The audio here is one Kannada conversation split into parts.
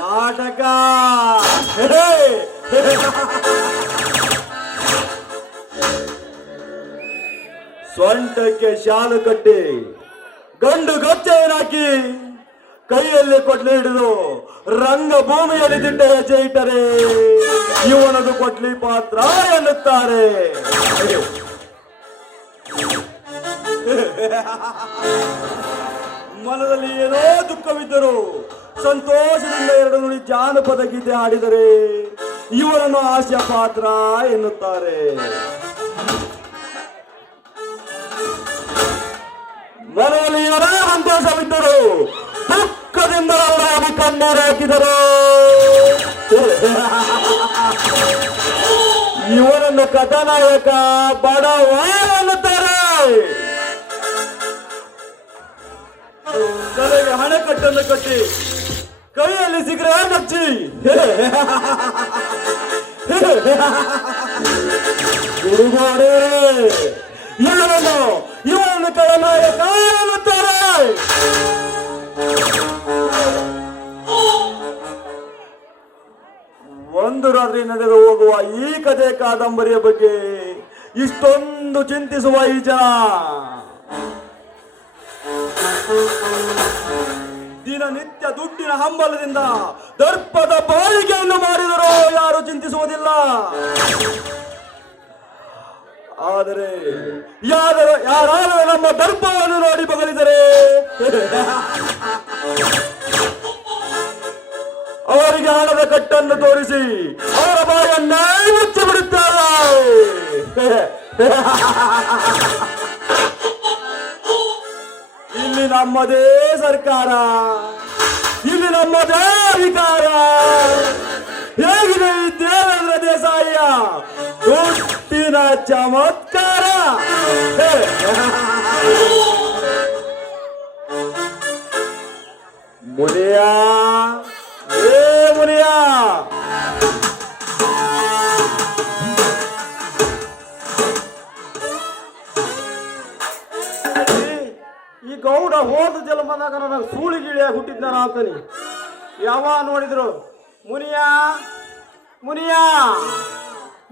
ನಾಟಕ ಸೊಂಟಕ್ಕೆ ಶಾಲು ಕಟ್ಟಿ ಗಂಡು ಗಚ್ಚೆಯನ್ನಾಕಿ ಕೈಯಲ್ಲಿ ಕೊಟ್ಲಿ ಹಿಡಿದು ರಂಗಭೂಮಿಯಲ್ಲಿ ದಿಟ್ಟ ಹೆಜ್ಜೆ ಇಟ್ಟರೆ ಇವನದು ಕೊಟ್ಲಿ ಪಾತ್ರ ಎನ್ನುತ್ತಾರೆ. ಮನದಲ್ಲಿ ಏನೋ ದುಃಖವಿದ್ದರು ಸಂತೋಷದಿಂದ ಎರಡು ನುಡಿ ಜಾನಪದ ಗೀತೆ ಹಾಡಿದರೆ ಇವನನ್ನು ಹಾಸ್ಯ ಪಾತ್ರ ಎನ್ನುತ್ತಾರೆ. ಮನೆಯಲ್ಲಿ ಏನೋ ಸಂತೋಷವಿದ್ದರು ದುಃಖದಿಂದ ಅವರಾಗಿ ಕಣ್ಣೀರು ಹಾಕಿದರು ಇವನನ್ನು ಕಥಾನಾಯಕ ಬಡವ ಎನ್ನುತ್ತಾರೆ. ತಲೆಗೆ ಹಣೆಕಟ್ಟನ್ನು ಕಟ್ಟಿ ಕೈಯಲ್ಲಿ ಸಿಗರೇಟ್ ಹಚ್ಚಿ ಗುರುಗೋಡೆ ಇವನನ್ನು ಕಳನಾಯಕ ಎನ್ನುತ್ತಾರೆ. ಒಂದು ರಾತ್ರಿ ನಡೆದು ಹೋಗುವ ಈ ಕಥೆ ಕಾದಂಬರಿಯ ಬಗ್ಗೆ ಇಷ್ಟೊಂದು ಚಿಂತಿಸುವ ಈ ಜನ ದಿನನಿತ್ಯ ದುಡ್ಡಿನ ಹಂಬಲದಿಂದ ದರ್ಪದ ಬಾಳಿಗೆಯನ್ನು ಮಾಡಿದರೂ ಯಾರು ಚಿಂತಿಸುವುದಿಲ್ಲ. ಆದರೆ ಯಾರಾದರೂ ನಮ್ಮ ದರ್ಪವನ್ನು ನೋಡಿ ಬಗಲಿದರೆ ಅವರಿಗೆ ಹಣದ ಕಟ್ಟನ್ನು ತೋರಿಸಿ ಅವರ ಬಾಯನ್ನೇ ಮುಚ್ಚಿ ಬಿಡುತ್ತಾರೆ. ಇಲ್ಲಿ ನಮ್ಮದೇ ಸರ್ಕಾರ, ಇಲ್ಲಿ ನಮ್ಮದೇ ಅಧಿಕಾರ. ಹೇಗಿದೆ ಈ ದೇವೇಂದ್ರ ದೇಸಾಯಿಯ ದುಡ್ಡಿನ ಚಮತ್ಕಾರ. ಮುನಿಯ ಮುನಿಯ ಈ ಗೌಡ ಹೋದ ಜನ್ಮದಾಗ ನನಗೆ ಸೂಳಿ ಗಿಳಿಯಾಗಿ ಹುಟ್ಟಿದ್ದಾನ ಅಂತಾನೆ. ಯಾವ ನೋಡಿದ್ರು ಮುನಿಯ ಮುನಿಯ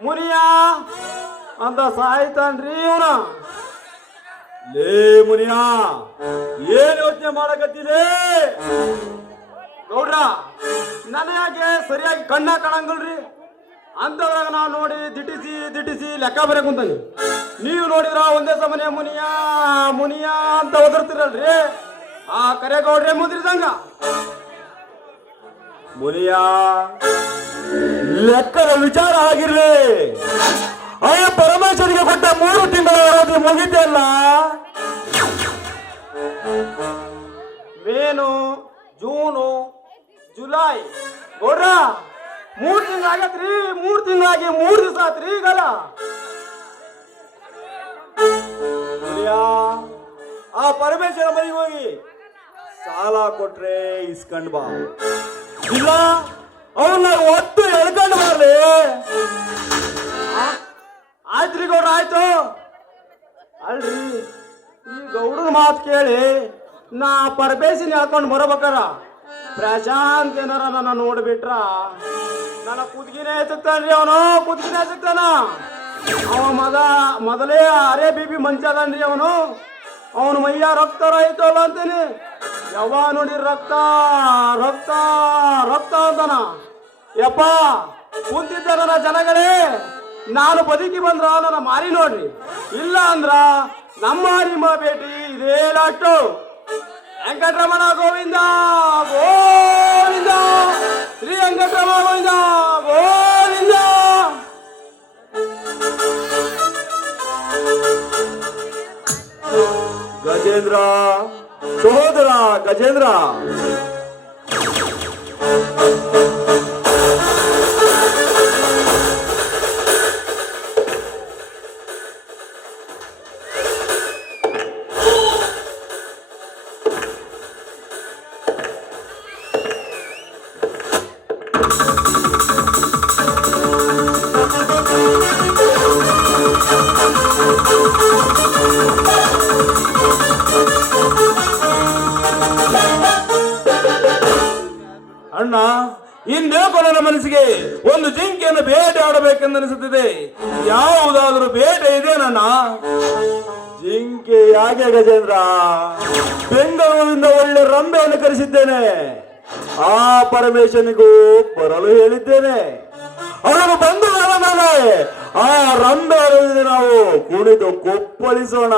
ಮುನಿಯ ಅಂತ ಸಾಯ್ತಾನ್ರಿ ಇವನ. ಲೇ ಮುನಿಯ ಏನ್ ಯೋಚನೆ ಮಾಡಕತ್ತಿದೆ? ಗೌಡ್ರ ನನಗೆ ಸರಿಯಾಗಿ ಕಣ್ಣ ಕಾಣಂಗಿಲ್ರಿ. ಅಂತದ್ರಾಗ ನಾವು ನೋಡಿ ದಿಟ್ಟಿಸಿ ಲೆಕ್ಕ ಬರಕುಂತಾನೆ. ನೀವು ನೋಡಿದ್ರ ಒಂದೇ ಸಮನೆ ಮುನಿಯ ಮುನಿಯ ಅಂತ ಒದರ್ತಿರಲ್ರಿ. ಆ ಕರೆ ಗೌಡ್ರೆ ಮುದ್ರಿದಂಗ ಮುನಿಯ ಲೆಕ್ಕದ ವಿಚಾರ ಆಗಿರ್ಲಿ. ಆ ಪರಮೇಶ್ವರಿಗೆ ಕೊಟ್ಟ 3 ತಿಂಗಳ ಅವಧಿ ಮುಗಿತಲ್ಲ. ಮೇನು ಜೂನು ಜುಲೈ ಗೌಡ್ರ 3 ತಿಂಗಳಾಗತ್ರಿ. 3 ತಿಂಗಳಾಗಿ 3 ದಿವಸ ಆತ್ರಿ. ಈಗಲ್ಲ ಆ ಪರಮೇಶ್ವರ ಮನೆಗೆ ಹೋಗಿ ಸಾಲ ಕೊಟ್ರೆ ಇಸ್ಕೊಂಡ್ ಬಾ, ಇಲ್ಲ ಅವನ್ನ ಒತ್ತು ಎಳ್ಕೊಂಡು ಬರ್ಲಿ. ಆಯ್ತ್ರಿ ಗೌಡ್ರ ಆಯ್ತು. ಅಲ್ರಿ ಈ ಗೌಡ್ರ ಮಾತು ಕೇಳಿ ನಾ ಪರಬೇಸಿನ ಹೇಳ್ಕೊಂಡು ಬರಬೇಕಾರ ಪ್ರಶಾಂತ್ ಏನಾರ ನನ್ನ ನೋಡ್ಬಿಟ್ರ ನನ್ನ ಕುದ್ಗಿನೇ ಎತ್ತುತ್ತಾನ್ರಿ. ಅವನು ಕುದ್ಗಿನೇ ಎತ್ತುತ್ತಾನ. ಅವ ಮೊದಲೇ ಅರೆ ಬಿಬಿ ಮಂಚ ಅದನ್ರಿ ಅವನು. ಅವನು ಮೈಯ ರಕ್ತ ರೈತಲ್ಲ ಅಂತೀನಿ. ಯಾವ ನೋಡಿ ರಕ್ತ ರಕ್ತ ರಕ್ತ ಅಂತಾನ. ಯಪ್ಪ ಕುಂತಿದ್ದ ನನ್ನ ಜನಗಳೇ, ನಾನು ಬದುಕಿ ಬಂದ್ರ ನನ್ನ ಮಾರಿ ನೋಡ್ರಿ, ಇಲ್ಲ ಅಂದ್ರ ನಮ್ಮ ನಿಮ್ಮ ಭೇಟಿ ಇದೇ ಲಾಸ್ಟು. ವೆಂಕಟರಮಣ ಗೋವಿಂದ ಗೋವಿಂದ, ಶ್ರೀ ವೆಂಕಟರಮಣ ಗೋವಿಂದ ಗೋವಿಂದ. ಗಜೇಂದ್ರ ಸಹೋದರ ಗಜೇಂದ್ರ, ಅಣ್ಣ, ಇಂದೇಕೋ ನನ್ನ ಮನಸ್ಸಿಗೆ ಒಂದು ಜಿಂಕೆಯನ್ನು ಬೇಟೆ ಆಡಬೇಕೆಂದನಿಸುತ್ತಿದೆ. ಯಾವುದಾದ್ರೂ ಬೇಟೆ ಇದೆಯಣ್ಣ? ಜಿಂಕೆ ಯಾಕೆ ಗಜೇಂದ್ರ? ಬೆಂಗಳೂರಿನಿಂದ ಒಳ್ಳೆ ರಂಬೆಯನ್ನು ಕರೆಸಿದ್ದೇನೆ. ಆ ಪರಮೇಶ್ವರನಿಗೂ ಬರಲು ಹೇಳಿದ್ದೇನೆ. ಅವನು ಬಂದು ಮೇಲೆ ಆ ರಂಬೆ ನಾವು ಕುಣಿದು ಕೊಪ್ಪಳಿಸೋಣ.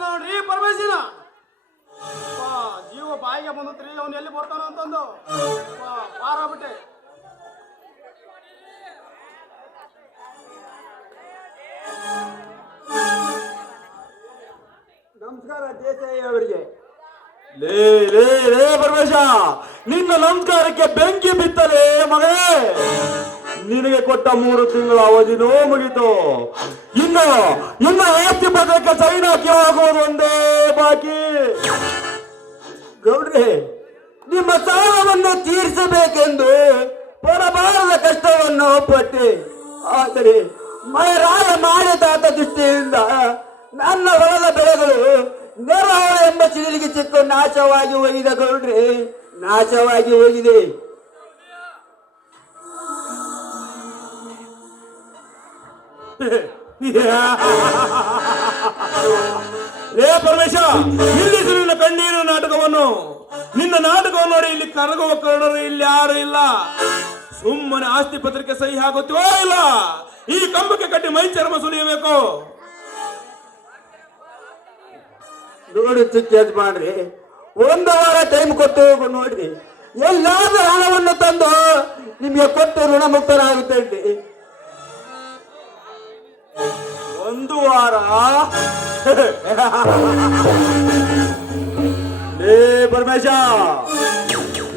ನೋಡ್ರಿ ಪರಮೇಶಿನ ಜೀವ ಬಾಯಿಗೆ ಬಂದತ್ರಿ. ಅವನು ಎಲ್ಲಿ ಬರ್ತಾನ ಅಂತಂದು ಪಾರ ಬಿಟ್ಟೆ. ನಮಸ್ಕಾರ ದೇಸಾಯಿ ಅವರಿಗೆ. ಲೇ ಲೇ ಲೇ ಪರಮೇಶ, ನಿನ್ನ ನಮಸ್ಕಾರಕ್ಕೆ ಬೆಂಕಿ ಬಿತ್ತಲೇ ಮಗನೇ. ನಿನಗೆ ಕೊಟ್ಟ 3 ತಿಂಗಳ ಅವಧಿನೂ ಮುಗಿತು. ಇನ್ನು ಆಸ್ತಿ ಪತ್ರಕ್ಕೆ ಸೈನ್ ಹಾಕಿ ಹೋಗುವುದು ಒಂದೇ ಬಾಕಿ. ಗೌಡ್ರೆ, ನಿಮ್ಮ ಸಾಲವನ್ನು ತೀರಿಸಬೇಕೆಂದು ಪರಬಾರದ ಕಷ್ಟವನ್ನು ಪಟ್ಟೆ. ಆದರೆ ಮಹಾರಾಜ ಮಾಡಿದಾತ ದೃಷ್ಟಿಯಿಂದ ನನ್ನ ಹೊಲದ ಬೆಳೆಗಳು ನೆರಹೊಳ ಎಂಬ ಚಿಲಿಗೆ ಚಿಕ್ಕ ನಾಶವಾಗಿ ಹೋಗಿದೆ ಗೌಡ್ರೆ, ನಾಶವಾಗಿ ಹೋಗಿದೆ. ರೇ ಪರಮೇಶ, ನಿಲ್ಲಿಸು ನಿನ್ನ ಕಣ್ಣೀರು ನಾಟಕವನ್ನು. ನಿನ್ನ ನಾಟಕವನ್ನು ನೋಡಿ ಇಲ್ಲಿ ಕರಗುವ ಕರ್ಣರು ಇಲ್ಲಿ ಯಾರು ಇಲ್ಲ. ಸುಮ್ಮನೆ ಆಸ್ತಿ ಪತ್ರಕ್ಕೆ ಸಹಿ ಆಗುತ್ತೋ ಇಲ್ಲ ಈ ಕಂಬಕ್ಕೆ ಕಟ್ಟಿ ಮೈ ಚರ್ಮ ಸುಲಿಯಬೇಕು. ನೋಡಿ ಚಿಕ್ಕ ಯಜಮಾನ್ರಿ, 1 ವಾರ ಟೈಮ್ ಕೊಟ್ಟು ನೋಡ್ರಿ. ಎಲ್ಲಾದ್ರೂ ಹಣವನ್ನು ತಂದು ನಿಮಗೆ ಕೊಟ್ಟು ಋಣಮುಕ್ತರಾಗುತ್ತೇನೆ. 1 ವಾರ? ಲೇ ಪರಮೇಶ,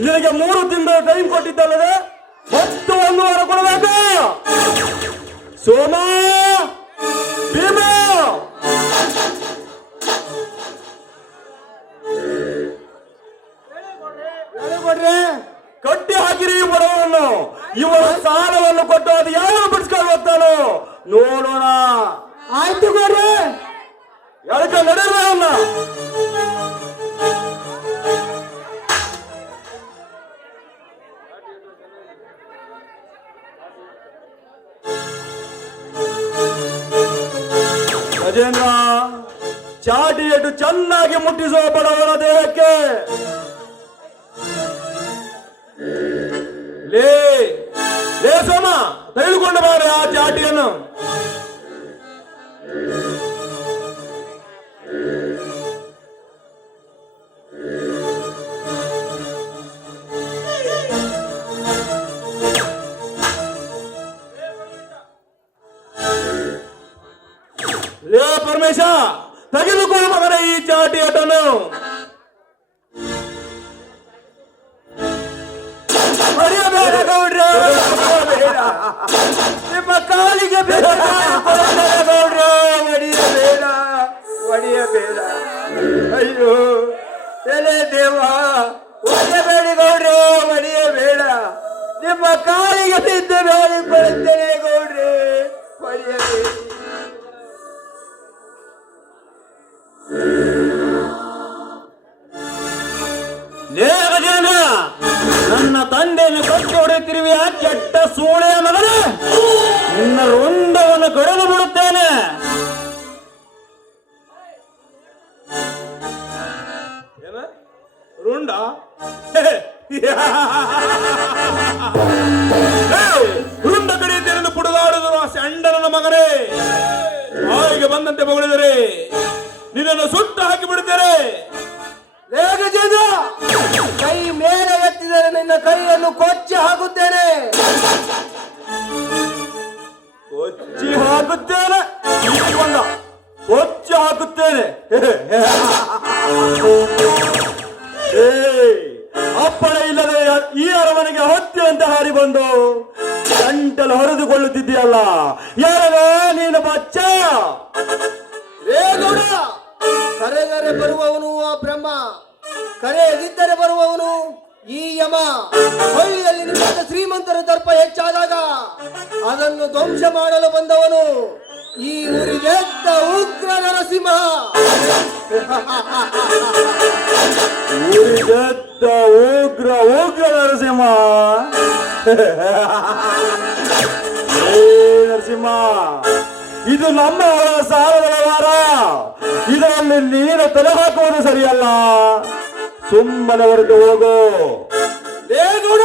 ನಿನಗೆ 3 ತಿಂಗಳು ಟೈಮ್ ಕೊಟ್ಟಿದ್ದಲ್ಲದೆ ಮತ್ತು 1 ವಾರ ಕೊಡಬೇಕು. ಸೋಮ, ಭೀಮ, ಕಟ್ಟಿ ಹಾಕಿರಿ ಈ ಬಡವನ್ನು. ಇವರ ಸಾಲವನ್ನು ಕೊಟ್ಟು ಅದು ಯಾವ ಬಿಡಿಸ್ಕೊಂಡು ಹೋಗ್ತಾನೋ ನೋಡೋಣ. ಆಯ್ತು ಗೌಡ್ರೆ, ಎಳಕ ನಡೆಯಲ್ಲ. ಗಜೇಂದ್ರ, ಚಾಟಿ ಎಟ್ಟು ಚೆನ್ನಾಗಿ ಮುಟ್ಟಿಸುವ ಬಡವರ ದೇಹಕ್ಕೆ. ಲೇ ಲೇ ಸೋಮ, ತೆಗೆದುಕೊಂಡು ಬಾರೆ ಆ ಚಾಟಿಯನ್ನು. ಲೇ ಪರಮೇಶ, ತೆಗೆದುಕೊಂಡು ಮಗನ ಈ ಚಾಟಿ ಆಟನ್ನು. ಮರೆಯಬೇಡ ಗೌಡ್ರ, ನಿಮ್ಮ ಕಾಲಿಗೆ ಗೌಡ್ರ, ಒಡೆಯಬೇಡ, ಒಡೆಯಬೇಡ. ಅಯ್ಯೋ ಎಲೆ ದೇವ, ಒಡೆಯಬೇಡಿ ಗೌಡ್ರೆ, ಒಡೆಯಬೇಡ. ನಿಮ್ಮ ಕಾಲಿಗೆ ಬಿದ್ದು ಬೇಡಿ ಬರುತ್ತೇನೆ ಗೌಡ್ರೆ, ಒಡೆಯಬೇಡಿ. ಗಜೇಂದ್ರ, ನನ್ನ ತಂದೆಯನ್ನು ಕಟ್ಟಿ ಹೊಡೆಯುತ್ತಿರುವೆ ಆ ಕೆಟ್ಟ ಸೂಳೆಯ ಮಗನೇ. ನಿನ್ನ ರುಂಡವನ್ನು ಕಡಿದು ಬಿಡುತ್ತೇನೆ. ರುಂಡ ರುಂಡ ಕಡಿಯುತ್ತೇನೆಂದು ಪುಡುಗಾಡುವುದು ಆ ಸಂಡನ ಮಗನೇ. ಬಾಯಿಗೆ ಬಂದಂತೆ ಬಗಳಿದರೆ ನಿನ್ನನ್ನು ಸುಟ್ಟು ಹಾಕಿ ಬಿಡುತ್ತೇನೆ. ಕೈ ಮೇಲೆ ಎತ್ತಿದರೆ ನಿನ್ನ ಕೈಯನ್ನು ಕೊಚ್ಚಿ ಹಾಕುತ್ತೇನೆ. ಕೊಚ್ಚಿ ಹಾಕುತ್ತೇನೆ, ಕೊಚ್ಚಿ ಹಾಕುತ್ತೇನೆ. ಅಪ್ಪಣೆ ಇಲ್ಲದೆ ಈ ಅರಮನೆ ಓಡಿ ಬಂದು ಗಂಟಲು ಹೊಡೆದುಕೊಳ್ಳುತ್ತಿದ್ದೀಯಲ್ಲ, ಯಾರೇ ನೀನು ಬಚ್ಚ? ಏ ಗೌಡ, ಕರೆದರೆ ಬರುವವನು ಆ ಬ್ರಹ್ಮ, ಕರೆಯದಿದ್ದರೆ ಬರುವವನು ಈ ಯಮ. ಹಳ್ಳಿಯಲ್ಲಿ ನಿಮ್ಮಿಂದ ಶ್ರೀಮಂತರ ದರ್ಪ ಹೆಚ್ಚಾದಾಗ ಅದನ್ನು ಧ್ವಂಸ ಮಾಡಲು ಬಂದವನು ಈ ಊರಿಗೆದ್ದ ಉಗ್ರ ನರಸಿಂಹ. ಊರಿಗೆದ್ದ ಉಗ್ರ ನರಸಿಂಹ. ಏ ನರಸಿಂಹ, ಇದು ನಮ್ಮ ಸಾಲದ ವ್ಯವಹಾರ. ಇದರಲ್ಲಿ ನೀನು ತಲೆ ಹಾಕುವುದು ಸರಿಯಲ್ಲ. ಸುಮ್ಮನೆ ಹೊರಟು ಹೋಗು. ಏ ಗೌಡ,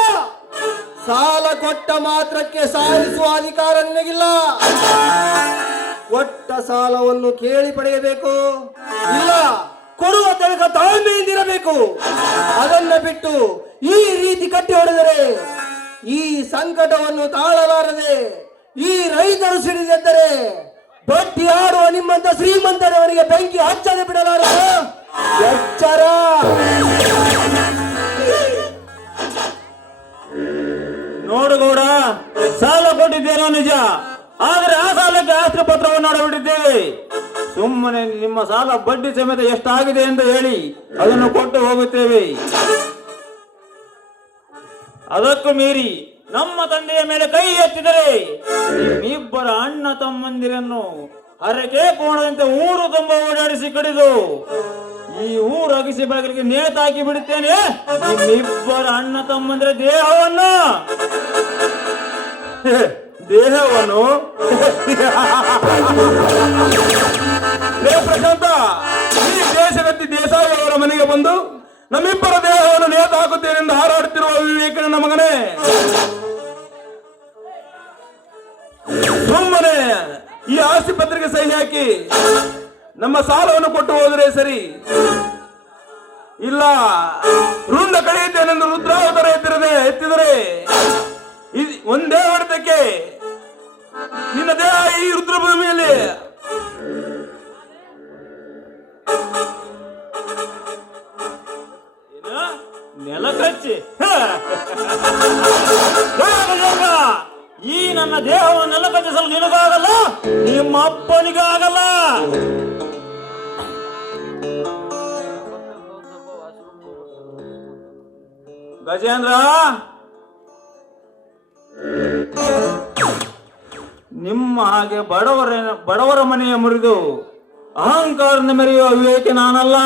ಸಾಲ ಕೊಟ್ಟ ಮಾತ್ರಕ್ಕೆ ಸಾಲಿಸುವ ಅಧಿಕಾರ ನಿನಗಿಲ್ಲ. ಕೊಟ್ಟ ಸಾಲವನ್ನು ಕೇಳಿ ಪಡೆಯಬೇಕು, ಇಲ್ಲ ಕೊಡುವ ತನಕ ತಾಳ್ಮೆಯಿಂದಿರಬೇಕು. ಅದನ್ನ ಬಿಟ್ಟು ಈ ರೀತಿ ಕಟ್ಟಿ ಹೊಡೆದರೆ ಈ ಸಂಕಟವನ್ನು ತಾಳಲಾರದೆ ಈ ರೈತರು ಸಿಡಿದೆದ್ದರೆ ಬಟ್ಟಿ ಆಡುವ ನಿಮ್ಮಂತ ಶ್ರೀಮಂತರವರಿಗೆ ಬೆಂಕಿ ಹಚ್ಚದೆ ಬಿಡಲಾರದು. ಎಚ್ಚರ. ನೋಡು ಗೌಡ, ಸಾಲ ಕೊಟ್ಟಿದ್ದೇನೋ ನಿಜ, ಆದರೆ ಆ ಸಾಲಕ್ಕೆ ಆಸ್ತಿ ಪತ್ರವನ್ನು ಆಡಬಿಟ್ಟಿದ್ದೇವೆ. ಸುಮ್ಮನೆ ನಿಮ್ಮ ಸಾಲ ಬಡ್ಡಿ ಸಮೇತ ಎಷ್ಟಾಗಿದೆ ಎಂದು ಹೇಳಿ ಅದನ್ನು ಕೊಟ್ಟು ಹೋಗುತ್ತೇವೆ. ಅದಕ್ಕೂ ಮೀರಿ ನಮ್ಮ ತಂದೆಯ ಮೇಲೆ ಕೈ ಎತ್ತಿದರೆ ನಿಮ್ಮಿಬ್ಬರ ಅಣ್ಣ ತಮ್ಮಂದಿರನ್ನು ಹರಕೆ ಕೋಣದಂತೆ ಊರು ತುಂಬ ಓಡಾಡಿಸಿ ಕಡಿದು ಈ ಊರು ಅಗಿಸಿ ಬಾಗಿಲಿಗೆ ನೇತಾಕಿ ಬಿಡುತ್ತೇನೆ ನಿಮ್ಮಿಬ್ಬರ ಅಣ್ಣ ತಮ್ಮಂದಿರ ದೇಹವನ್ನು. ಪ್ರಶಾಂತ, ಈ ದೇಶಗತ್ತಿ ದೇಸಾಯಿ ಅವರ ಮನೆಗೆ ಬಂದು ನಮ್ಮಿಬ್ಬರ ದೇಹವನ್ನು ನೇತು ಹಾಕುತ್ತೇನೆ ಎಂದು ಹಾರಾಡುತ್ತಿರುವ ವಿವೇಕನ ಮಗನೇ, ಸುಮ್ಮನೆ ಈ ಆಸ್ತಿ ಪತ್ರಿಕೆ ಸಹಿ ಹಾಕಿ ನಮ್ಮ ಸಾಲವನ್ನು ಕೊಟ್ಟು ಹೋದರೆ ಸರಿ. ಇಲ್ಲ, ರುಂಡ ಕಳೆಯುತ್ತೇನೆಂದು ರುದ್ರಾವತಾರ ಎತ್ತಿದರೆ ಒಂದೇ ಹೊಡೆತಕ್ಕೆ ನಿನ್ನ ದೇಹ ಈ ರುದ್ರಭೂಮಿಯಲ್ಲಿ ನೆಲ ಕಚ್ಚಿ ಈ ನನ್ನ ದೇಹವನ್ನು ನೆಲ ಕಚ್ಚಿಸಲು ನಿನಗಾಗಲ್ಲ, ನಿಮ್ಮ ಅಪ್ಪನಿಗಾಗಲ್ಲ. ಗಜೇಂದ್ರ, ನಿಮ್ಮ ಹಾಗೆ ಬಡವರ ಮನೆಯ ಮುರಿದು ಅಹಂಕಾರನ ಮೆರೆಯುವ ವಿವೇಕ ನಾನಲ್ಲ.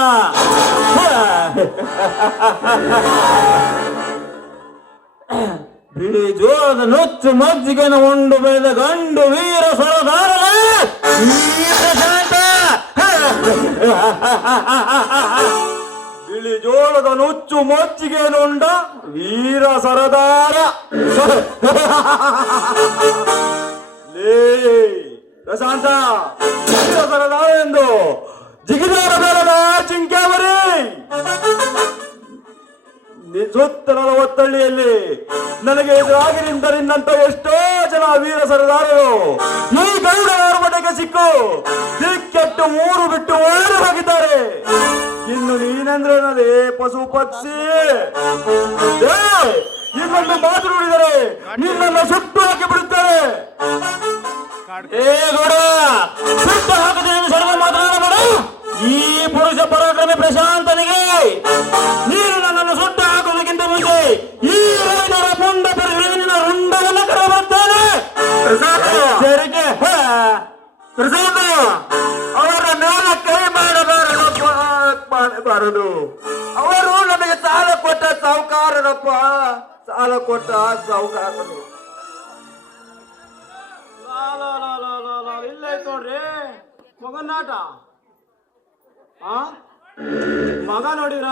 ಬಿಳಿ ಜೋಳದ ನುಚ್ಚು ಮಜ್ಜಿಗೆನ ಉಂಡು ಬೆಳೆದ ಗಂಡು ವೀರ ಸರದಾರ ಬಿಳಿ ಜೋಳದ ನುಚ್ಚು ಮಜ್ಜಿಗೆನುಂಡ ವೀರ ಸರದಾರ. ಲೇ ಪ್ರಶಾಂತ, ವೀರ ಸರದಾರ ಎಂದು ಜಿಗಿದಾರ ಬೇಡದ ಚಿಂಕ್ಯಾವರಿ. ಸುತ್ತಲದ ಒತ್ತಳ್ಳಿಯಲ್ಲಿ ನನಗೆ ಎದುರಾಗಿ ನಿಂತ ಎಷ್ಟೋ ಜನ ವೀರ ಸರದಾರರು ಈ ಗರುಡರ ಮಠಕ್ಕೆ ಸಿಕ್ಕು ದಿಕ್ಕೆಟ್ಟು ಊರು ಬಿಟ್ಟು ಓಡಿ ಹೋಗಿದ್ದಾರೆ. ಇನ್ನು ನೀನೆಂದ್ರೆ ನದೇ ಪಶು ಪಕ್ಷಿ. ಇನ್ನೊಂದು ಮಾತು ನುಡಿದರೆ ನಿನ್ನನ್ನು ಸುಟ್ಟು ಹಾಕಿ ಬಿಡುತ್ತೇವೆ. ಏ ಗೌಡ, ಸುಟ್ಟು ಹಾಕದೆ ಸರ್ವ ಮಾತನಾಡಬೇಡ. ಈ ಪುರುಷ ಪರಾಕ್ರಮಿ ಪ್ರಶಾಂತನಿಗೆ ನೀನು ನನ್ನನ್ನು ಸುಟ್ಟು ಹಾಕುವುದಕ್ಕಿಂತ ಮುಂಚೆ ಈ ರೈತರ ಪುಂಡ ಪರಿಣಿನ ರುಂಡವನ್ನು ಕರೆಬರುತ್ತಾನೆ. ಪ್ರಶಾಂತ, ಅವರ ಮೇಲೆ ಕೈ ಮಾಡಬಾರದು. ಅವರು ನಮಗೆ ಸಾಲ ಕೊಟ್ಟ ಸಾಹುಕಾರರಪ್ಪ, ಸಾಲ ಕೊಟ್ಟ ಸಾಹುಕಾರರು. ಇಲ್ಲ ನೋಡ್ರಿ ಮಗನಾಟ. ಮಗ ನೋಡಿದ್ರ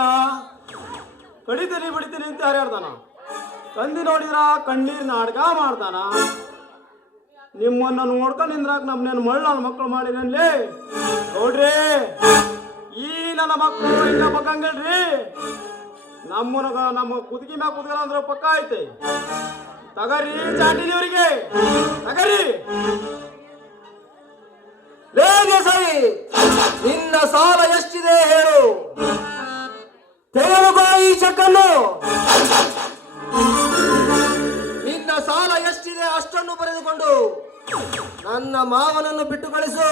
ಕಡಿತೀನಿ ಬಿಡಿತೀನಿ ಅಂತ ಹರಿಯಾಡ್ತಾನ, ತಂದಿ ನೋಡಿದ್ರ ಕಣ್ಣೀರ್ ನಾಟಕ ಮಾಡ್ತಾನ. ನಿಮ್ಮನ್ನ ನೋಡ್ಕೊಂಡು ನಿಂದ್ರಾಕ ನಮ್ನೇನು ಮಳ್ಳ ಮಕ್ಕಳು ಮಾಡಿನಲ್ಲಿ ನೋಡ್ರಿ. ಈ ನನ್ನ ಮಕ್ಕಳು ಹಿಂಗ ಪಕ್ಕಂಗಲ್ರಿ. ನಮ್ಮ ಕುದುಕಿ ಮ್ಯಾಗ ಕುದ್ಗಲ್ಲ ಅಂದ್ರೆ ಪಕ್ಕ ಐತೆ. ತಗರಿ ಚಾಟಿದೀವ್ರಿಗೆ ತಗರಿ. ಸರಿ, ನಿನ್ನ ಸಾಲ ಎಷ್ಟಿದೆ ಹೇಳು. ತೆಗೆದುಕೋ ಈ ಚೆಕ್ಕನ್ನು. ನಿನ್ನ ನನ್ನ ಮಾವನನ್ನು ಬಿಟ್ಟು ಕಳಿಸು.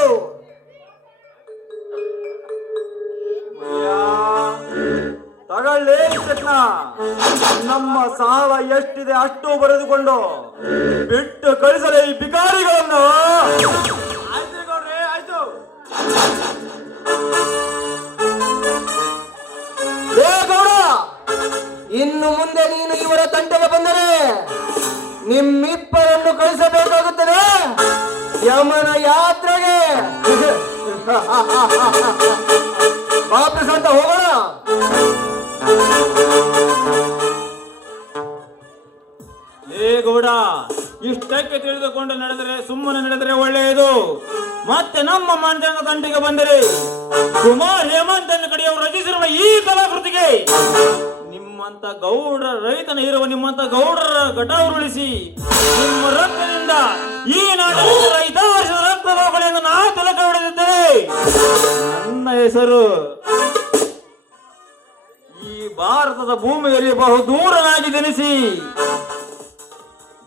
ತಗೊಳ್ಳಿ ಕೃಷ್ಣ, ನಮ್ಮ ಸಾಲ ಎಷ್ಟಿದೆ ಅಷ್ಟು ಬರೆದುಕೊಂಡು ಬಿಟ್ಟು ಕಳಿಸಲೇ ಈ ಬಿಕಾರಿಗಳನ್ನು. ಆಯ್ತು ಗೌಡ್ರೆ, ಆಯ್ತು. ಏ ಗೌಡ, ಇನ್ನು ಮುಂದೆ ನೀನು ಇವರ ತಂಟೆಗೆ ಬಂದರೆ ನಿಮ್ಮಿಬ್ಬರನ್ನು ಕಳಿಸಬೇಕಾಗುತ್ತದೆ ಯಮನ ಯಾತ್ರೆಗೆ. ವಾಪಸ್ ಅಂತ ಹೋಗೋಣ. ಏ ಗೌಡ, ಇಷ್ಟಕ್ಕೆ ತಿಳಿದುಕೊಂಡು ನಡೆದರೆ ಸುಮ್ಮನೆ ನಡೆದರೆ ಒಳ್ಳೆಯದು. ಮತ್ತೆ ನಮ್ಮ ಮಂಜನ ತಂಟೆಗೆ ಬಂದರೆ ಕುಮಾರ್ ಹೇಮಂತನ ಕಡೆಯವರು ರಚಿಸಿರುವ ಈ ಕಲಾಕೃತಿಗೆ ನಿಮ್ಮಂತ ಗೌಡರ ರೈತನ ಇರುವ ನಿಮ್ಮಂತ ಗೌಡರ ಘಟ ಉರುಳಿಸಿ ನಿಮ್ಮ ರಕ್ತದಿಂದ ಈ ನಾಟಕದ ರೈತ ವರ್ಷದ ರಕ್ತದ ನಾ ತಿಲಕ ಹೊಡೆದಿದ್ದೇನೆ. ನನ್ನ ಹೆಸರು ಈ ಭಾರತದ ಭೂಮಿಯಲ್ಲಿ ಬಹು ದೂರನಾಗಿ ಜನಿಸಿ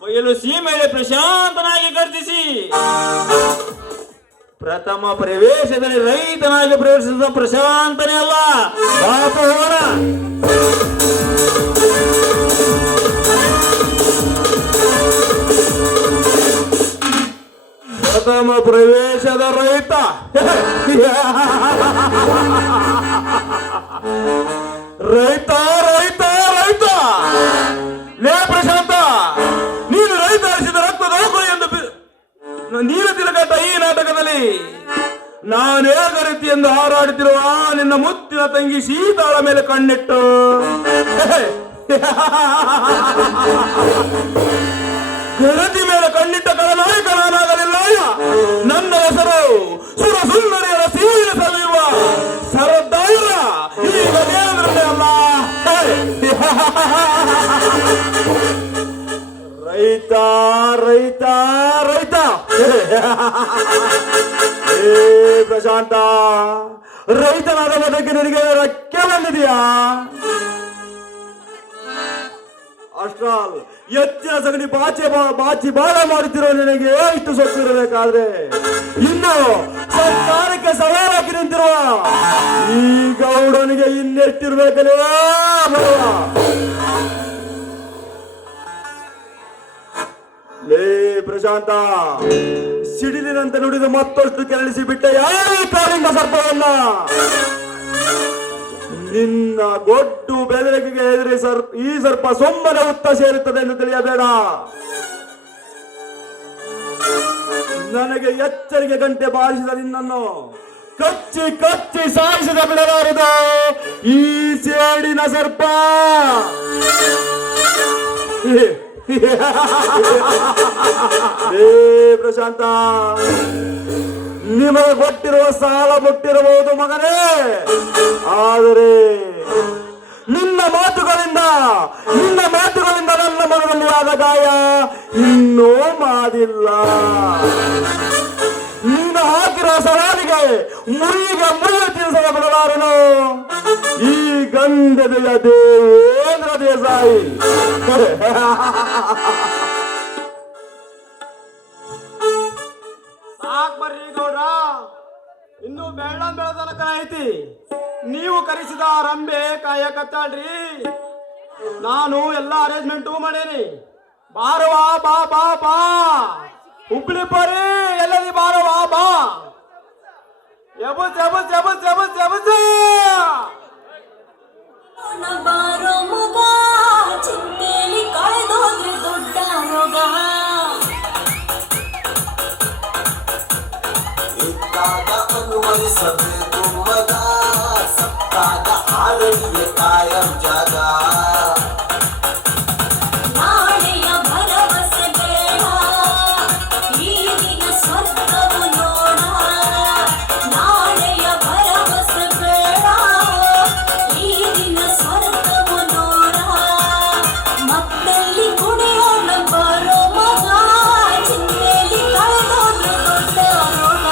ಬಯಲು ಸೀಮೆಯಲ್ಲಿ ಪ್ರಶಾಂತನಾಗಿ ಗರ್ಜಿಸಿ ಪ್ರಥಮ ಪ್ರವೇಶದಲ್ಲಿ ರೈತನಾಗಿ ಪ್ರವೇಶಿಸಿದ ಪ್ರಶಾಂತನೇ ಅಲ್ಲ ಪಾಪ ಹೋಣ. ಪ್ರಥಮ ಪ್ರವೇಶದ ರೈತ ರೈತ ರೈತ ರೈತ. ಲೇ ಪ್ರಶಾಂತ, ನೀನು ರೈತ ಹರಿಸಿದ ರಕ್ತದ ಎಂದು ನೀನು ತಿಲಕಟ್ಟ ಈ ನಾಟಕದಲ್ಲಿ ನಾನೇಕ ರೀತಿಯಿಂದ ಹಾರಾಡುತ್ತಿರುವ ನಿನ್ನ ಮುತ್ತಿನ ತಂಗಿ ಸೀತಾಳ ಮೇಲೆ ಕಣ್ಣಿಟ್ಟು ಗರತಿ ಮೇಲೆ ಕಣ್ಣಿಟ್ಟ ಕಳನಾಯಕ ನಾನಾಗಲಿಲ್ಲ. ನನ್ನ ಹೆಸರು ಸುರ ಸುಂದರಿಯರ ಸೀರೆ ಸವಿಯುವ ಸರದಾರ ಈ ಗಜೇಂದ್ರನೇ ಅಲ್ಲ. ರೈತ ರೈತ ರೈತ. ಏ ಪ್ರಶಾಂತ, ರೈತನಾದ ಬದಕ್ಕೆ ನಿನಗೆ ರಕ್ಕೆ ಬಂದಿದೆಯಾ? ಅಷ್ಟ್ರಾಲ್ ಎತ್ತಿನ ಸಗಣಿ ಬಾಚಿ ಬಾಳ ಮಾಡುತ್ತಿರೋ ನಿನಗೆ ಇಷ್ಟು ಸೊತ್ತಿರಬೇಕಾದ್ರೆ ಇನ್ನು ಸರ್ಕಾರಕ್ಕೆ ಸವಾಲಾಗಿ ನಿಂತಿರುವ ಈ ಗೌಡನಿಗೆ ಇನ್ನೆಷ್ಟಿರ್ಬೇಕಲೇ ಬರುವ. ಲೇ ಪ್ರಶಾಂತ, ಸಿಡಿಲಿನಂತೆ ನುಡಿದು ಮತ್ತಷ್ಟು ಕೆರಳಿಸಿ ಬಿಟ್ಟ ಯಾರು ಕಾಲಿಂಗ ಸರ್ಪವನ್ನ. ನಿನ್ನ ಗೊಡ್ಡು ಬೆದರಿಕೆಗೆ ಎದುರಿ ಈ ಸರ್ಪ ಸೊಮ್ಮನೆ ಉತ್ತ ಸೇರುತ್ತದೆ ಎಂದು ತಿಳಿಯಬೇಡ. ನನಗೆ ಎಚ್ಚರಿಕೆ ಗಂಟೆ ಬಾರಿಸಿದ ನಿನ್ನನ್ನು ಕಚ್ಚಿ ಕಚ್ಚಿ ಸಾಯಿಸಿದ ಬಿಡಲಾರದು ಈ ಸೇಡಿನ ಸರ್ಪ. ಏ ಪ್ರಶಾಂತ, ನಿಮಗೆ ಕೊಟ್ಟಿರುವ ಸಾಲ ಮುಟ್ಟಿರಬಹುದು ಮಗನೇ, ಆದರೆ ನಿನ್ನ ಮಾತುಗಳಿಂದ ನನ್ನ ಮನದಲ್ಲಿ ಆದ ಗಾಯ ಇನ್ನೂ ಮಾದಿಲ್ಲ. ನೀನು ಹಾಕಿರುವ ಸವಾಲಿಗೆ ಮುರಿಯ ತಿಳಿಸದ ಬಿಡಲಾರನು ಈ ಗಂಧದೆಯ ದೇವೇಂದ್ರ ದೇಸಾಯಿ. ಸಾಕ್ ಬರ್ರಿ ಗೌಡ್ರ, ಇನ್ನು ಬೆಳತನಕ ಐತಿ. ನೀವು ಕರೆಸಿದ ರಂಬೆ ಕಾಯ ಕತ್ತಾಳ್ರಿ. ನಾನು ಎಲ್ಲ ಅರೇಂಜ್ಮೆಂಟು ಮಾಡೇನಿ. ಬಾರವಾ ಬಾ ಬಾ ಬಾ, ಹುಬ್ಳಿ ಬರ್ರಿ, ಎಲ್ಲದಿ ಬಾರವಾ ಬಾ. ಎಬಸ್ ಎಬಸ್ ಎಬಸ್ ಎಬಸ್ ಎಬಸ್. ಬಾರೋ ಮಗ, ಚಿಂತೆಲಿ ಕಳೆದೋದ್ರೆ ದೊಡ್ಡ ರೋಗ. ಇದ್ದಾಗ ಅನುಭವಿಸಬೇಕು ಮಗ, ಸತ್ತಾಗ ಆರಡಿಯ ಕಾಯಂ ಜಾಗ. ನಾಳೆಯ ಭರವಸೆ ಬೇಡ, ಈಗಿನ ಸ್ವರ್ಗವು ನೋಡ. ನಾಳೆಯ ಭರವಸೆ ಬೇಡ, ಈಗಿನ ಸ್ವರ್ಗವು ನೋಡ. ಮಕ್ಕಳಲ್ಲಿ ಕುಣಿಯೋಣ ಬಾರೋ ಮಗ, ಚಿಂತೆಲಿ ಕಳೆದೋದ್ರೆ ದೊಡ್ಡ ರೋಗ.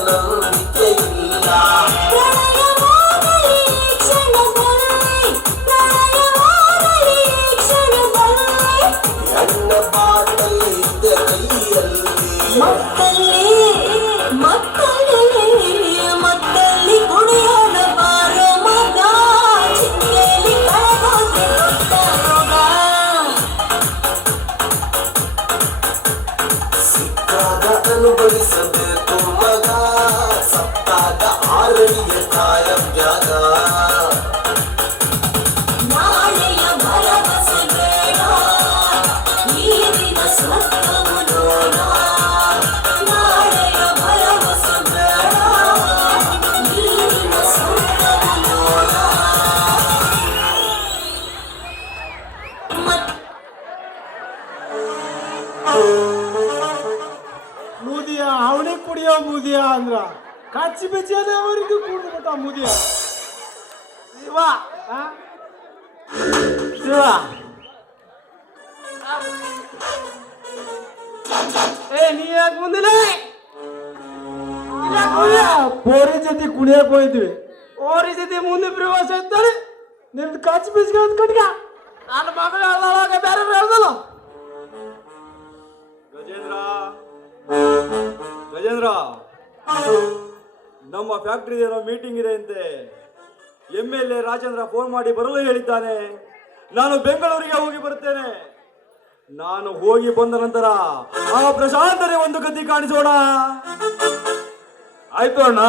ನಂಬಿಕೆ ಇಲ್ಲ ಪ್ರಳಯವಾಗಲಿ ಕ್ಷಣದಲ್ಲಿ ಪ್ರಳಯವಾಗಲಿ ಕ್ಷಣದಲ್ಲಿ ಎಣ್ಣ ಬಾಟಲಿ ಇದೆ ಕೈಯಲ್ಲಿ ಮತ್ತಲ್ಲಿ ಮತ್ತಲ್ಲಿ ಕುಡಿಯೋಣ ಬಾರೋ ಮಗ ಚಿಂತೆಯಲ್ಲಿ ಕಳೆದೋದ್ರೆ ದೊಡ್ಡ ರೋಗ ಸಿಕ್ಕಾಗ ಅನುಭವಿಸಬೇಕು ಮಗ ಸತ್ತಾಗ ಆರಡಿಗೆ ಕಾಯಂ ಜಾಗ ನಾಳೆಯ ಭರವಸೆ ಬೇಡ ಈ ದಿನ ಸ್ವರ್ಗವು ನೋಡ ನಾಳೆಯ ಭರವಸೆ ಬೇಡ ಈ ದಿನ ಸ್ವರ್ಗವು ನೋಡ ಮುದಿಯ ಅವನೇ ಕುಡಿಯೋ ಮುದಿಯ ಅಂದ್ರ ಕಚ್ಚಿ ಬೆಚ್ಚನೆ ಅವರಿಗೂ ಕುಡಿದ್ಬಿಟ್ಟ ಮುದಿಯ ಶಿವ ಆ? ಶಿವ ನೀ ಯಾಕೆ ಮುಂದಿನ ಪೋರಿ ಜೊತೆ ಕುಣಿಯಕ್ ಹೋಯ್ದ್ವಿ ಓರಿ ಜೊತೆ ಮುಂದೆ ಪ್ರವಾಸ ಇರ್ತಾಳೆ ನಿಮ್ದು ಕಚ್ಚಿ ಬಿಸ್ಕೊಂಡು ಕಟ್ಗ ನನ್ನ ಮಗಳು ಅಲ್ಲಾಗ ಬೇರೆ ಹೇಳ್ದಲ್ಲ ಗಜೇಂದ್ರ ನಮ್ಮ ಫ್ಯಾಕ್ಟ್ರಿ ಏನೋ ಮೀಟಿಂಗ್ ಇದೆ ಅಂತೆ MLA ರಾಜೇಂದ್ರ ಫೋನ್ ಮಾಡಿ ಬರಲು ಹೇಳಿದ್ದಾನೆ. ನಾನು ಬೆಂಗಳೂರಿಗೆ ಹೋಗಿ ಬರುತ್ತೇನೆ. ನಾನು ಹೋಗಿ ಬಂದ ನಂತರ ಆ ಪ್ರಶಾಂತನೇ ಒಂದು ಗತಿ ಕಾಣಿಸೋಣ. ಆಯ್ತು ಅಣ್ಣ.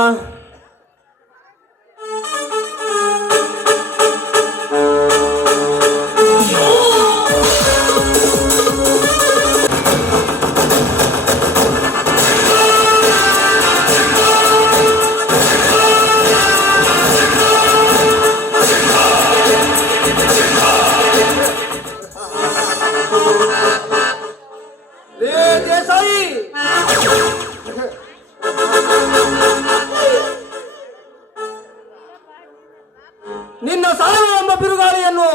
ನಿನ್ನ ಸಾವು ಎಂಬ ಬಿರುಗಾಳಿಯನ್ನು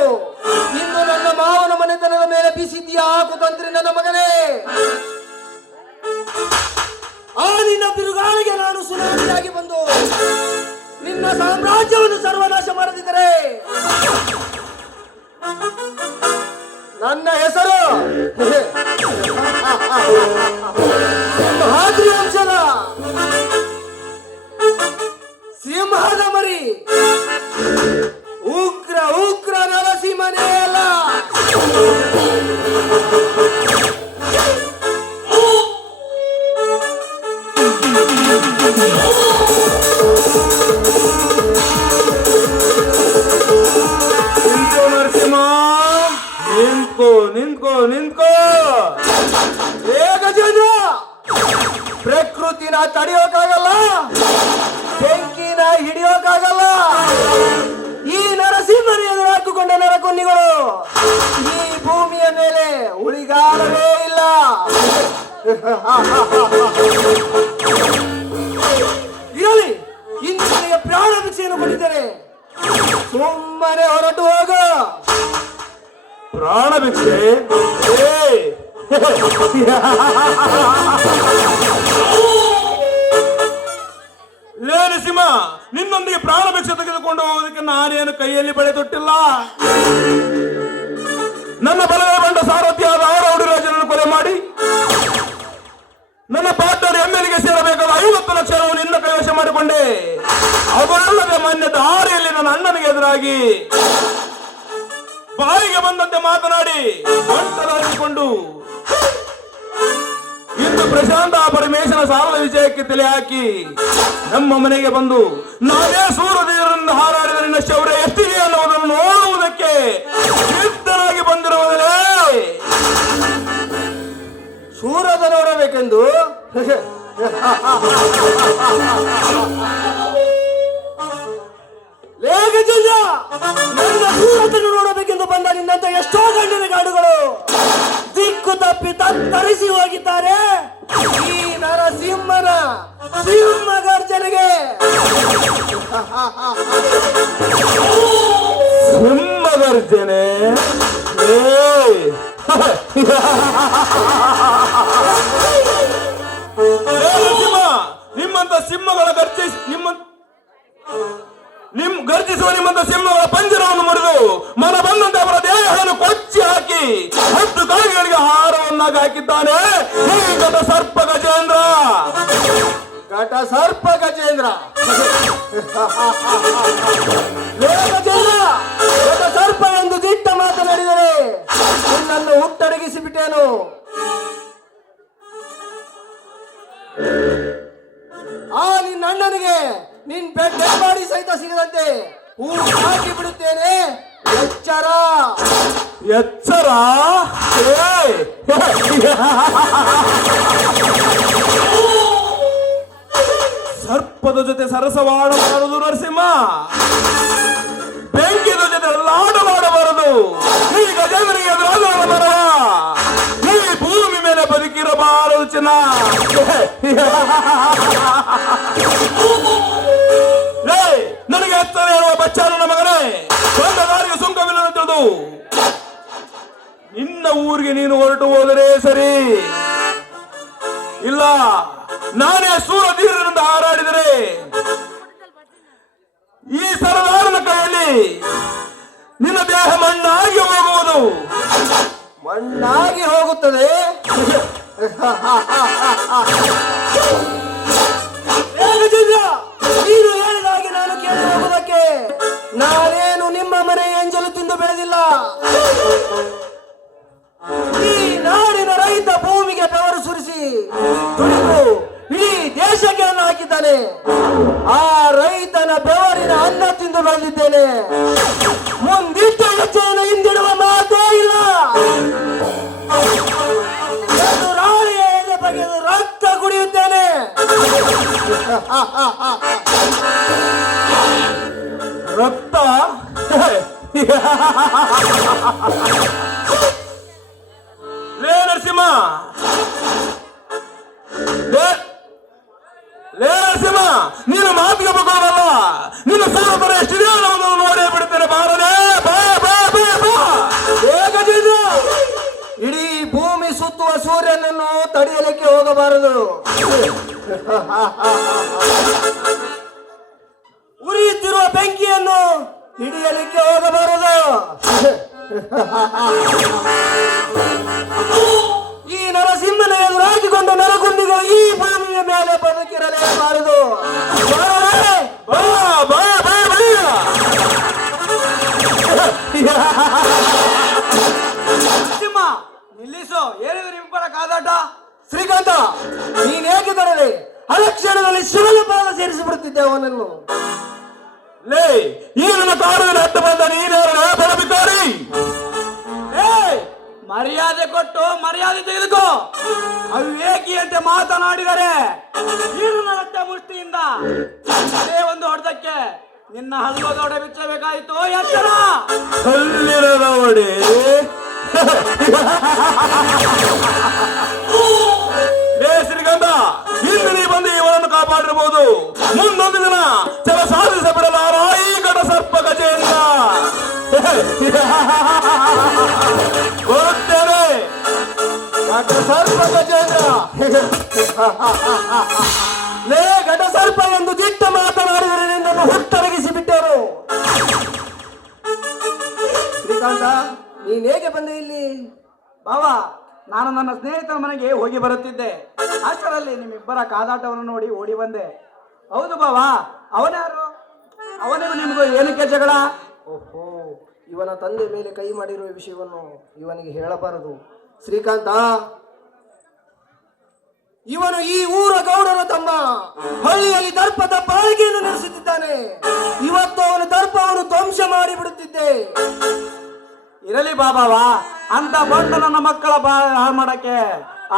ಇಂದು ನನ್ನ ಮಾವನ ಮನೆತನದ ಮೇಲೆ ಬೀಸಿದ್ದೀಯ ಕುತಂತ್ರಿ ನನ್ನ ಮಗನೇ. ಆ ನಿನ್ನ ಬಿರುಗಾಳಿಗೆ ನಾನು ಸುನಾಮಿಯಾಗಿ ಬಂದು ನಿನ್ನ ಸಾಮ್ರಾಜ್ಯವನ್ನು ಸರ್ವನಾಶ ಮಾಡದಿದ್ದರೆ ನನ್ನ ಹೆಸರು ಸಿಂಹಾದ್ರಿ ವಂಶದ ಸಿಂಹದ ಮರಿ ಉಗ್ರ ಉಗ್ರ ನರಸಿಂಹನೇ ಅಲ್ಲ. ನಿಂತ್ಕೋ ನರಸಿಂಹ, ನಿಂತ್ಕೋ ನಿಂತ್ಕೋ ನಿಂತ್ಕೋ. ಏ ಗಜೇಂದ್ರ, ಪ್ರಕೃತಿನ ತಡೆಯೋಕ್ಕಾಗಲ್ಲ, ಬೆಂಕಿನ ಹಿಡಿಯೋಕ್ಕಾಗಲ್ಲ. ಈ ನರಸಿಂಹನ ಎದುರು ಹಾಕಿಕೊಂಡ ನರಕೊನ್ನಿಗಳು ಈ ಭೂಮಿಯ ಮೇಲೆ ಉಳಿಗಾಲವೇ ಇಲ್ಲ. ಇರಲಿ, ಇಂದು ನಿನಗೆ ಪ್ರಾಣ ಭಿಕ್ಷೆಯನ್ನು ಕೊಟ್ಟಿದ್ದೇನೆ, ಸುಮ್ಮನೆ ಹೊರಟು ಹೋಗು. ಪ್ರಾಣ ಭಿಕ್ಷೆ? ಲೇ ನರಸಿಂಹ, ನಿನ್ನೊಂದಿಗೆ ಪ್ರಾಣ ಭಿಕ್ಷೆ ತೆಗೆದುಕೊಂಡು ಹೋಗೋದಕ್ಕೆ ನಾನೇನು ಕೈಯಲ್ಲಿ ಬಳೆ ತೊಟ್ಟಿಲ್ಲ. ನನ್ನ ಬಲಗೈ ಬಂಡ ಸಾರಥಿಯಾದ ಆರೌಡಿರಾಜನನ್ನು ಕೊಲೆ ಮಾಡಿ ನನ್ನ ಪಾರ್ಟ್ನರ್ MLAಗೆ ಸೇರಬೇಕಾದ 50 ಲಕ್ಷ ನಿನ್ನ ಕೈವಶ ಮಾಡಿಕೊಂಡೆ. ಅವರಲ್ಲದೆ ಮೊನ್ನೆ ದಾರಿಯಲ್ಲಿ ನನ್ನ ಅಣ್ಣನಿಗೆ ಎದುರಾಗಿ ಬಾಯಿಗೆ ಬಂದಂತೆ ಮಾತನಾಡಿ ಬಂಟಲಾಗಿಕೊಂಡು ಇಂದು ಪ್ರಶಾಂತ ಪರಮೇಶನ ಸಾಲದ ವಿಷಯಕ್ಕೆ ತಲೆ ಹಾಕಿ ನಮ್ಮ ಮನೆಗೆ ಬಂದು ನಾನೇ ಸೂರ್ಯದೇವರಿಂದ ಹಾರಾಡಿದ ನಿನ್ನ ಶೌರ್ಯ ಎಷ್ಟಿದೆ ಅನ್ನುವುದನ್ನು ನೋಡುವುದಕ್ಕೆ ಸಿದ್ಧನಾಗಿ ಬಂದಿರುವುದರೇ. ಶೂರದ ನೋಡಬೇಕೆಂದು ಲೇಖಜಲ್ಲ, ನನ್ನ ಶೂರತನ್ನು ನೋಡಬೇಕೆಂದು ಬಂದ ನಿನ್ನಂತ ಎಷ್ಟೋ ಗಂಡಿನ ಗಾಡುಗಳು ದಿಕ್ಕು ತಪ್ಪಿ ತತ್ತರಿಸಿ ಹೋಗಿದ್ದಾರೆ. ಈ ನರಸಿಂಹನ ಸಿಂಹ ಗರ್ಜನೆಗೆ ಸಿಂಹಗರ್ಜನೆ? ನಿಮ್ಮಂತ ಸಿಂಹ ಸಿಂಹಗಳ ಗರ್ಜಿಸುವ ನಿಮ್ಮಂತ ಸಿಂಹಗಳ ಪಂಜರವನ್ನು ಮುರಿದು ಮನ ಬಂದಂತೆ ಅವರ ದೇಹವನ್ನು ಕೊಚ್ಚಿ ಹಾಕಿ 10 ಕಾಲಿಗಳಿಗೆ ಹಾರವನ್ನಾಗಿ ಹಾಕಿದ್ದಾನೆ ಈ ಘಟ ಸರ್ಪ ಗಜೇಂದ್ರ. ಘಟ ಸರ್ಪ ಗಜೇಂದ್ರ. ಲೇ ಗಜೇಂದ್ರ, ಘಟ ಸರ್ಪ ಎಂದು ದಿಟ್ಟ ಮಾತನಾಡಿದರೆ ನಿನ್ನನ್ನು ಹುಟ್ಟಡಗಿಸಿ ಬಿಟ್ಟೇನು. ನಿನ್ನ ಅಣ್ಣನಿಗೆ ನಿನ್ ಬೆಡ್ಬಾಡಿ ಸಹಿತ ಸಿಗದಂತೆ ಹೂ ಹಾಕಿ ಬಿಡುತ್ತೇನೆ. ಎಚ್ಚರ ಎಚ್ಚರ. ಸರ್ಪದ ಜೊತೆ ಸರಸವಾಡಬಾರದು ನರಸಿಂಹ, ಬೆಂಕಿದ ಜೊತೆ ಆಡಬಾರಬಾರದು. ಈ ಗಜೇಂದ್ರಿಗೆ ಎದುರಾಗಬಾರವ, ಈ ಭೂಮಿ ಮೇಲೆ ಬದುಕಿರಬಾರದು ಚಿನ್ನ. ನನಗೆ ಎತ್ತರ ಹೇಳುವ ಬಚ್ಚಾರನ ಮಗನೇ, ಸ್ವಂತ ದಾರಿಗೆ ಸುಂಕವಿಲ್ಲ ತಿಳಿದು ನಿನ್ನ ಊರಿಗೆ ನೀನು ಹೊರಟು ಹೋದರೆ ಸರಿ, ಇಲ್ಲ ನಾನೇ ಸೂರಧೀರನಿಂದ ಹಾರಾಡಿದರೆ ಈ ಸರದಾರನ ಕೈಯಲ್ಲಿ ನಿನ್ನ ದೇಹ ಮಣ್ಣಾಗಿ ಹೋಗುವುದು. ಮಣ್ಣಾಗಿ ಹೋಗುತ್ತದೆ. ನೀನು ಹೇಳಿದಾಗಿ ನಾನು ಕೇಳಿ ಹೋಗುವುದಕ್ಕೆ ನಾನೇನು ನಿಮ್ಮ ಮನೆ ಎಂಜಲು ತಿಂದು ಬೆಳೆದಿಲ್ಲ. ಈ ನಾಡಿನ ರೈತ ಭೂಮಿಗೆ ಬೆವರು ಸುರಿಸಿ ದುಡಿದು ಇಡೀ ದೇಶಕ್ಕೆ ಅನ್ನ ಹಾಕಿದ್ದಾನೆ. ಆ ರೈತನ ಬೆವರಿನ ಅನ್ನ ತಿಂದು ಬೆಳೆದಿದ್ದೇನೆ. ಮುಂದಿಟ್ಟ ಹೆಜ್ಜೆಯನ್ನು ಹಿಂದಿಡುವ ಮಾತೇ ಇಲ್ಲ. ರಾಣಿಯ ಎದೆ ಬಗೆದು ರಕ್ತ ಕುಡಿಯುತ್ತೇನೆ. ರಕ್ತ. ಲೇ ನರಸಿಂಹ, ಲೇ ನರಸಿಂಹ, ನೀನು ಮಾತಿಗೆ ಬಗೋದಲ್ಲ. ನಿನ್ನ ಸೂರಪರ ಎಷ್ಟಿದೆ ಅನ್ನೋದನ್ನು ನೋಡೇ ಬಿಡುತ್ತೇನೆ. ಬಾರನೆ, ಬಾ ಬಾ ಬಾ ಬಾ. ಗಜೇಂದ್ರ, ಇಡೀ ಭೂಮಿ ಸುತ್ತುವ ಸೂರ್ಯನನ್ನು ತಡೆಯಲಿಕ್ಕೆ ಹೋಗಬಾರದು. ಉರಿಯುತ್ತಿರುವ ಬೆಂಕಿಯನ್ನು ಹಿಡಿಯಲಿಕ್ಕೆ ಹೋಗಬಾರದು. ಈ ನರಸಿಂಹನ ಎದುರಾಗಿಕೊಂಡು ನರಗುಂದಿಗಳು ಈ ಭೂಮಿಯ ಮೇಲೆ ಬದುಕಿರಲೇಬಾರದು. ಬಾ ಬಾ ಬಾ ಬಾ. ನಿಲ್ಲಿಸು, ಏನಿದ್ರು ಇಬ್ಬರ ಕಾದಾಟ. ಶ್ರೀಕಾಂತ, ನೀನ್ ಹೇಗೆ ತರದೆ ಅಲಕ್ಷಣದಲ್ಲಿ ಶಿವನ ಪಾದ ಸೇರಿಸಿಬಿಡುತ್ತಿದ್ದೆ ಅವನನ್ನು. ಲೇ, ಈ ನನ್ನ ಕಾರಣದಲ್ಲಿ ಹತ್ತು ಬಂದ ನೀನೇರ ಬರಬಿದ್ದಾರಿ. ಮರ್ಯಾದೆ ಕೊಟ್ಟು ಮರ್ಯಾದೆ ತೆಗೆದುಕೋ. ಅವಿವೇಕಿಯಂತೆ ಮಾತನಾಡಿದರೆ ನೀನು ನನ್ನ ಮುಷ್ಟಿಯಿಂದ ಒಂದು ಹೊಡೆದಕ್ಕೆ ನಿನ್ನ ಹಲ್ಲೋದೊಡೆ ಬಿಚ್ಚಬೇಕಾಯಿತು. ಎಚ್ಚರ. ಕಲ್ಲಿರದ ಒಡೆ. ಲೇ ಶ್ರೀಗಂಧ, ಇಂದು ನೀ ಬಂದು ಇವರನ್ನು ಕಾಪಾಡಿರಬಹುದು. ಮುಂದೊಂದು ದಿನ ಚಲ ಸಾಧಿಸ ಬಿಡಲಾರ ಈ ಘಟ ಸರ್ಪ ಗಜೇಂದ್ರ. ಬರುತ್ತೇನೆ. ಘಟ ಸರ್ಪ ಗಜೇಂದ್ರ. ಲೇ ಘಟ ಸರ್ಪ ಎಂದು ದಿಟ್ಟ ಮಾತನಾಡಿದರೆ ನಿನ್ನನ್ನು ಹುಟ್ಟರಗಿಸಿ ಬಿಟ್ಟರು. ಶ್ರೀಕಾಂತ, ನೀನ್ ಹೇಗೆ ಬಂದೆ ಇಲ್ಲಿ? ಬಾವಾ, ನಾನು ನನ್ನ ಸ್ನೇಹಿತರ ಮನೆಗೆ ಹೋಗಿ ಬರುತ್ತಿದ್ದೆ. ಅಷ್ಟರಲ್ಲಿ ನಿಮ್ಮಿಬ್ಬರ ಕಾದಾಟವನ್ನು ನೋಡಿ ಓಡಿ ಬಂದೆ. ಹೌದು ಬಾವಾ, ಅವನ್ಯಾರು? ಅವನಿಗೂ ನಿಮಗೂ ಏನಕ್ಕೆ ಜಗಳ? ಓಹೋ, ಇವನ ತಂದೆ ಮೇಲೆ ಕೈ ಮಾಡಿರುವ ವಿಷಯವನ್ನು ಇವನಿಗೆ ಹೇಳಬಾರದು. ಶ್ರೀಕಾಂತ, ಇವನು ಈ ಊರ ಗೌಡನ ತಮ್ಮ. ಹಳ್ಳಿಯಲ್ಲಿ ದರ್ಪದ ಬಾಳಿಗೆಯನ್ನು ನಡೆಸುತ್ತಿದ್ದಾನೆ. ಇವತ್ತು ಅವನ ದರ್ಪವನ್ನು ಧ್ವಂಸ ಮಾಡಿಬಿಡುತ್ತಿದ್ದೆ. ಇರಲಿ ಬಾಬಾವಾ, ಅಂತ ಬಂಡ ನನ್ನ ಮಕ್ಕಳ ಹಾಳು ಮಾಡಕ್ಕೆ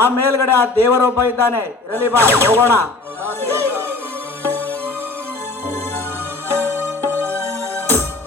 ಆ ಮೇಲ್ಗಡೆ ಆ ದೇವರೊಬ್ಬ ಇದ್ದಾನೆ. ಇರಲಿ ಬಾ, ಹೋಗೋಣ.